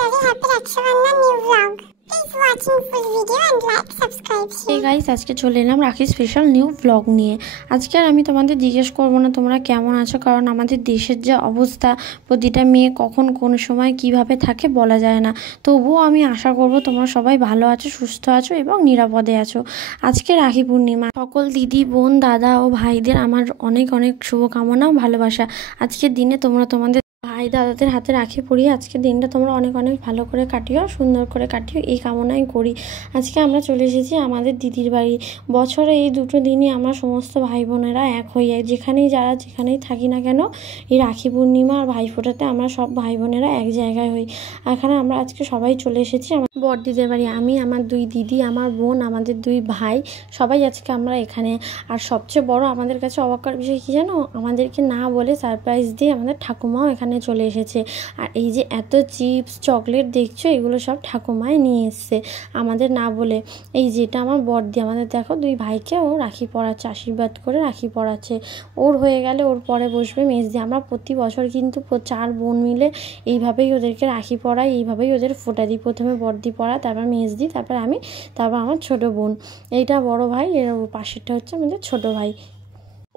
very happy Raksha Bandhan new vlog. Please watching full video and like, subscribe. Hey guys, আজকে চলে এলাম রাখি special new blog নিয়ে। আজকে আর আমি তোমাদের জিজ্ঞেস করবো না তোমরা কেমন আছো, কারণ আমাদের দেশের যে অবস্থা, প্রতিটা মেয়ে কখন কোন সময় কিভাবে থাকে বলা যায় না। তবুও আমি আশা করব তোমরা সবাই ভালো আছো, সুস্থ আছো এবং নিরাপদে আছো। আজকে রাখি পূর্ণিমা, সকল দিদি, বোন, দাদা ও ভাইদের আমার অনেক অনেক শুভকামনা ও ভালোবাসা। আজকের দিনে তোমরা তোমাদের ভাই দাদাদের হাতে রাখি পরিয়ে আজকের দিনটা তোমরা অনেক অনেক ভালো করে কাটিও, সুন্দর করে কাটিও, এই কামনাই করি। আজকে আমরা চলে এসেছি আমাদের দিদির বাড়ি। বছরে এই দুটো দিনই আমরা সমস্ত ভাই বোনেরা এক হই, যেখানেই থাকি না কেন, এই রাখি পূর্ণিমা আর ভাইফোঁটাতে আমরা সব ভাই বোনেরা এক জায়গায় হই। এখানে আমরা আজকে সবাই চলে এসেছি আমার বড়দিদের বাড়ি। আমি, আমার দুই দিদি, আমার বোন, আমাদের দুই ভাই, সবাই আজকে আমরা এখানে। আর সবচেয়ে বড় আমাদের কাছে অবাকের বিষয় কী জানো, আমাদেরকে না বলে সারপ্রাইজ দিয়ে আমাদের ঠাকুমাও এখানে চলে এসেছে। আর এই যে এত চিপস, চকলেট দেখছো, এগুলো সব ঠাকুমাই নিয়ে এসছে আমাদের না বলে। এই যেটা আমার বড়দি, আমাদের দেখো দুই ভাইকে ও রাখি পরাচ্ছে, আশীর্বাদ করে রাখি পরাচ্ছে। ওর হয়ে গেলে ওর পরে বসবে মেজদি। আমরা প্রতি বছর কিন্তু 4 বোন মিলে এইভাবেই ওদেরকে রাখি পরাই, এইভাবেই ওদের ফোঁটা দিই। প্রথমে বড়দি পরা, তারপর মেজদি, তারপর আমি, তারপর আমার ছোট বোন। এইটা বড় ভাই, এর পাশেরটা হচ্ছে আমাদের ছোট ভাই।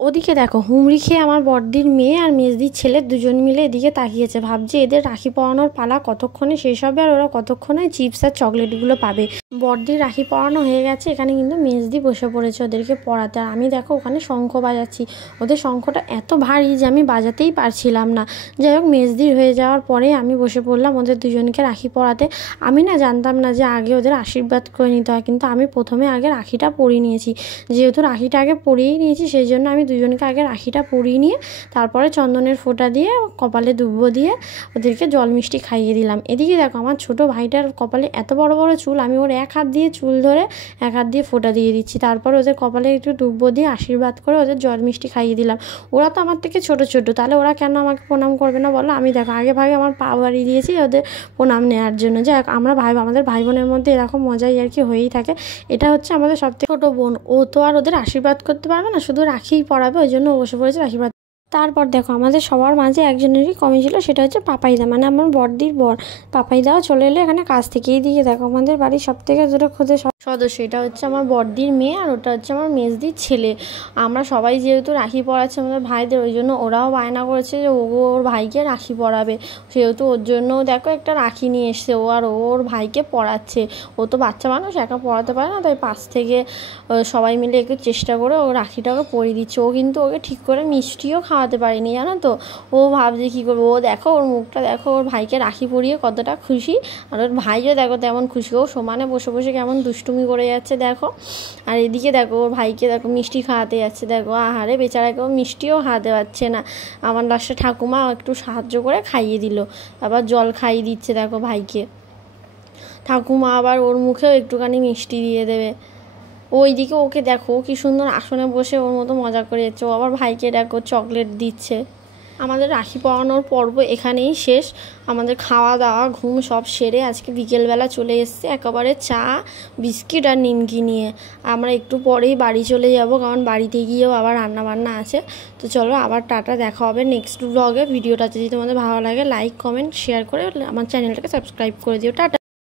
ওদিকে দেখো হুমড়ি খেয়ে আমার বড়দির মেয়ে আর মেজদির ছেলে দুজন মিলে এদিকে তাকিয়েছে, ভাবছে এদের রাখি পরানোর পালা কতক্ষণে শেষ হবে আর ওরা কতক্ষণে চিপস আর চকলেটগুলো পাবে। বড়দির রাখি পরানো হয়ে গেছে, এখানে কিন্তু মেজদি বসে পড়েছে ওদেরকে পরাতে। আর আমি দেখো ওখানে শঙ্খ বাজাচ্ছি। ওদের শঙ্খটা এত ভারী যে আমি বাজাতেই পারছিলাম না। যাই হোক, মেজদির হয়ে যাওয়ার পরে আমি বসে পড়লাম ওদের দুজনকে রাখি পরাতে। আমি না জানতাম না যে আগে ওদের আশীর্বাদ করে নিতে হয়, কিন্তু আমি প্রথমে আগে রাখিটা পরিয়ে নিয়েছি। যেহেতু রাখিটা আগে পরিয়েই নিয়েছি, সেই জন্য আমি দুজনকে আগে রাখিটা পরিয়ে নিয়ে তারপরে চন্দনের ফোঁটা দিয়ে, কপালে দুব্বো দিয়ে ওদেরকে জল মিষ্টি খাইয়ে দিলাম। এদিকে দেখো আমার ছোট ভাইটার কপালে এত বড় বড় চুল, আমি ওর এক হাত দিয়ে চুল ধরে এক হাত দিয়ে ফোঁটা দিয়ে দিচ্ছি। তারপর ওদের কপালে একটু দুব্বো দিয়ে আশীর্বাদ করে ওদের জল মিষ্টি খাইয়ে দিলাম। ওরা তো আমার থেকে ছোট ছোট, তাহলে ওরা কেন আমাকে প্রণাম করবে না বলো? আমি দেখো আগে ভাগে আমার পা বাড়িয়ে দিয়েছি ওদের প্রণাম নেওয়ার জন্য। যাই হোক, আমরা আমাদের ভাই বোনের মধ্যে এরকম মজাই আর কি হয়েই থাকে। এটা হচ্ছে আমাদের সবথেকে ছোট বোন, ও তো আর ওদের আশীর্বাদ করতে পারবে না, শুধু রাখিই পরাবে, ওই জন্য বসে পড়েছে আশীর্বাদ। তারপর দেখো আমাদের সবার মাঝে একজনেরই কমই ছিল, সেটা হচ্ছে পাপাইদা, মানে আমার বড়দির বর। পাপাইদাও চলে এলো এখানে কাছ থেকে। এই দিকে দেখো আমাদের বাড়ির সব থেকে ছোটো খুদে সদস্য, এটা হচ্ছে আমার বড়দির মেয়ে আর ওটা হচ্ছে আমার মেজদির ছেলে। আমরা সবাই যেহেতু রাখি পরাচ্ছে আমাদের ভাইদের, ওই জন্য ওরাও বায়না করেছে যে ওর ভাইকে রাখি পরাবে। সেহেতু ওর জন্য দেখো একটা রাখি নিয়ে এসছে, ও আর ওর ভাইকে পরাচ্ছে। ও তো বাচ্চা মানুষ, একা পরাতে পারে না, তাই পাশ থেকে সবাই মিলে একটু চেষ্টা করে ও রাখিটাকে পরিয়ে দিচ্ছে। ও কিন্তু ওকে ঠিক করে মিষ্টিও খাওয়াতে পারেনি, জানো তো। ও ভাবছে কী করবো। ও দেখো ওর মুখটা দেখো, ওর ভাইকে রাখি পরিয়ে কতটা খুশি। আর ওর ভাইও দেখো তেমন খুশি, ও সমানে বসে বসে কেমন দুষ্টুমি করে যাচ্ছে দেখো। আর এদিকে দেখো ওর ভাইকে দেখো মিষ্টি খাওয়াতে যাচ্ছে, দেখো আহারে বেচারাকেও মিষ্টিও খাওয়াতে পারছে না। আমার লাস্টে ঠাকুমা একটু সাহায্য করে খাইয়ে দিল, আবার জল খাইয়ে দিচ্ছে দেখো ভাইকে। ঠাকুমা আবার ওর মুখেও একটুখানি মিষ্টি দিয়ে দেবে। ওইদিকে ওকে দেখো কি সুন্দর আসনে বসে ওর মতো মজা করে যাচ্ছে। ও আবার ভাইকে দেখো চকলেট দিচ্ছে। আমাদের রাখি পরানোর পর্ব এখানেই শেষ। আমাদের খাওয়া দাওয়া ঘুম সব সেরে আজকে বিকেলবেলা চলে এসছে একেবারে চা, বিস্কিট আর নিমকি নিয়ে। আমরা একটু পরেই বাড়ি চলে যাব, কারণ বাড়িতে গিয়েও আবার রান্নাবান্না আছে। তো চলো আবার টাটা, দেখা হবে নেক্সট ব্লগে। ভিডিওটা যদি তোমাদের ভালো লাগে লাইক, কমেন্ট, শেয়ার করে আমার চ্যানেলটাকে সাবস্ক্রাইব করে দিও। টাটা।